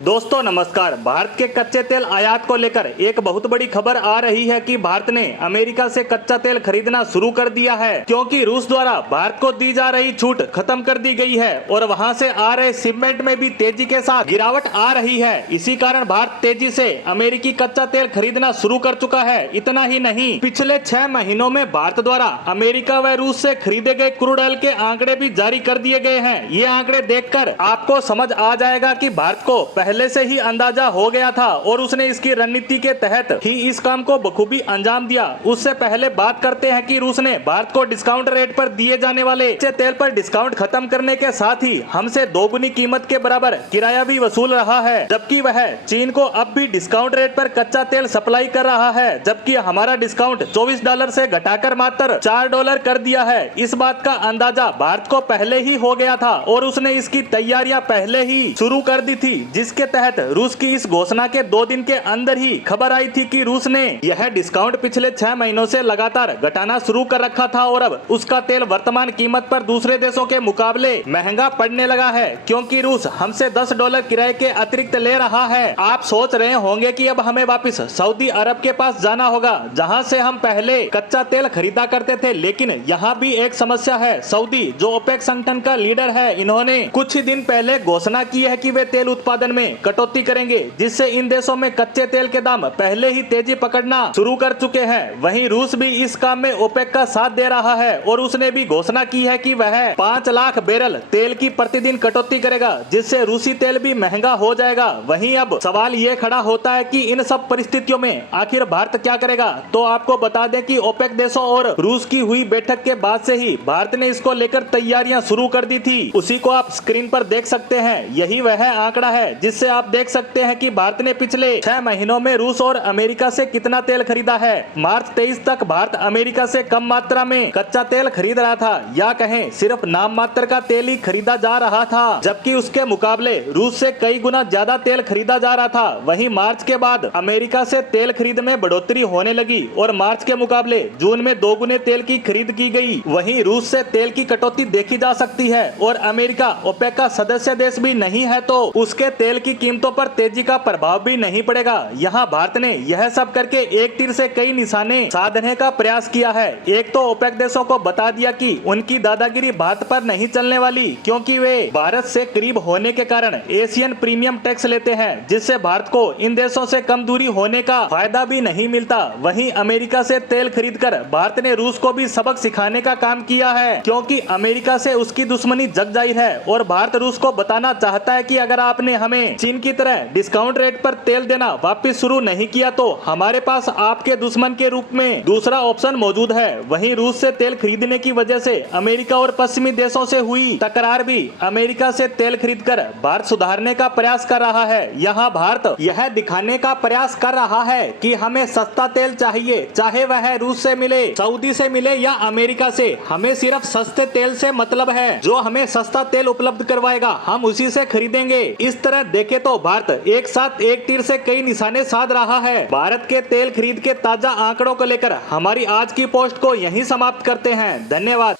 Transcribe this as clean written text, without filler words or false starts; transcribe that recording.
दोस्तों नमस्कार। भारत के कच्चे तेल आयात को लेकर एक बहुत बड़ी खबर आ रही है कि भारत ने अमेरिका से कच्चा तेल खरीदना शुरू कर दिया है, क्योंकि रूस द्वारा भारत को दी जा रही छूट खत्म कर दी गई है और वहां से आ रहे शिपमेंट में भी तेजी के साथ गिरावट आ रही है। इसी कारण भारत तेजी से अमेरिकी कच्चा तेल खरीदना शुरू कर चुका है। इतना ही नहीं, पिछले 6 महीनों में भारत द्वारा अमेरिका व रूस से खरीदे गए क्रूड ऑयल के आंकड़े भी जारी कर दिए गए हैं। ये आंकड़े देखकर आपको समझ आ जाएगा कि भारत को पहले से ही अंदाजा हो गया था और उसने इसकी रणनीति के तहत ही इस काम को बखूबी अंजाम दिया। उससे पहले बात करते हैं कि रूस ने भारत को डिस्काउंट रेट पर दिए जाने वाले कच्चे तेल पर डिस्काउंट खत्म करने के साथ ही हमसे दोगुनी कीमत के बराबर किराया भी वसूल रहा है, जबकि वह चीन को अब भी डिस्काउंट रेट पर कच्चा तेल सप्लाई कर रहा है, जबकि हमारा डिस्काउंट $24 से घटाकर मात्र $4 कर दिया है। इस बात का अंदाजा भारत को पहले ही हो गया था और उसने इसकी तैयारियां पहले ही शुरू कर दी थी, जिसके तहत रूस की इस घोषणा के 2 दिन के अंदर ही खबर आई थी कि रूस ने यह डिस्काउंट पिछले 6 महीनों से लगातार घटाना शुरू कर रखा था और अब उसका तेल वर्तमान कीमत पर दूसरे देशों के मुकाबले महंगा पड़ने लगा है, क्योंकि रूस हमसे $10 किराए के अतिरिक्त ले रहा है। आप सोच रहे होंगे कि अब हमें वापस सऊदी अरब के पास जाना होगा, जहां से हम पहले कच्चा तेल खरीदा करते थे, लेकिन यहाँ भी एक समस्या है। सऊदी जो ओपेक संगठन का लीडर है, इन्होंने कुछ ही दिन पहले घोषणा की है कि वे तेल उत्पादन में कटौती करेंगे, जिससे इन देशों में कच्चे तेल के दाम पहले ही तेजी पकड़ना शुरू कर चुके हैं। वहीं रूस भी इस काम में ओपेक का साथ दे रहा है और उसने भी घोषणा की है कि वह 5 लाख बैरल तेल की प्रतिदिन कटौती करेगा, जिससे रूसी तेल भी महंगा हो जाएगा। वहीं अब सवाल ये खड़ा होता है कि इन सब परिस्थितियों में आखिर भारत क्या करेगा। तो आपको बता दें कि ओपेक देशों और रूस की हुई बैठक के बाद से ही भारत ने इसको लेकर तैयारियां शुरू कर दी थी। उसी को आप स्क्रीन पर देख सकते हैं। यही वह आंकड़ा है जिससे आप देख सकते हैं कि भारत ने पिछले 6 महीनों में रूस और अमेरिका से कितना तेल खरीदा है। मार्च 23 तक भारत अमेरिका से कम मात्रा में कच्चा तेल खरीद रहा था, या कहें सिर्फ नाम मात्र का तेल ही खरीदा जा रहा था, जबकि उसके मुकाबले रूस से कई गुना ज्यादा तेल खरीदा जा रहा था। वहीं मार्च के बाद अमेरिका से तेल खरीद में बढ़ोतरी होने लगी और मार्च के मुकाबले जून में 2 गुने तेल की खरीद की गई। वहीं रूस से तेल की कटौती देखी जा सकती है और अमेरिका ओपेक का सदस्य देश भी नहीं है, तो उसके तेल की कीमतों पर तेजी का प्रभाव भी नहीं पड़ेगा। यहाँ भारत ने यह सब करके एक तीर से कई निशाने साधने का प्रयास किया है। एक तो ओपेक देशों को बता दिया कि उनकी दादागिरी भारत पर नहीं चलने वाली, क्योंकि वे भारत से करीब होने के कारण एशियन प्रीमियम टैक्स लेते हैं, जिससे भारत को इन देशों से कम दूरी होने का फायदा भी नहीं मिलता। वहीं अमेरिका से तेल खरीदकर भारत ने रूस को भी सबक सिखाने का काम किया है, क्योंकि अमेरिका से उसकी दुश्मनी जग जाहिर है और भारत रूस को बताना चाहता है कि अगर आपने हमें चीन की तरह डिस्काउंट रेट पर तेल देना वापस शुरू नहीं किया तो हमारे पास आपके दुश्मन के रूप में दूसरा ऑप्शन मौजूद है। वहीं रूस से तेल खरीदने की वजह से अमेरिका और पश्चिमी देशों से हुई तकरार भी अमेरिका से तेल खरीदकर भारत सुधारने का प्रयास कर रहा है। यहाँ भारत यह दिखाने का प्रयास कर रहा है कि हमें सस्ता तेल चाहिए, चाहे वह रूस से मिले, सऊदी से मिले या अमेरिका से। हमें सिर्फ सस्ते तेल से मतलब है। जो हमें सस्ता तेल उपलब्ध करवाएगा हम उसी से खरीदेंगे। इस तरह देखे तो भारत एक साथ एक तीर से कई निशाने साध रहा है। भारत के तेल खरीद के ताजा आंकड़ों को लेकर हमारी आज की पोस्ट को यहीं समाप्त करते हैं। धन्यवाद।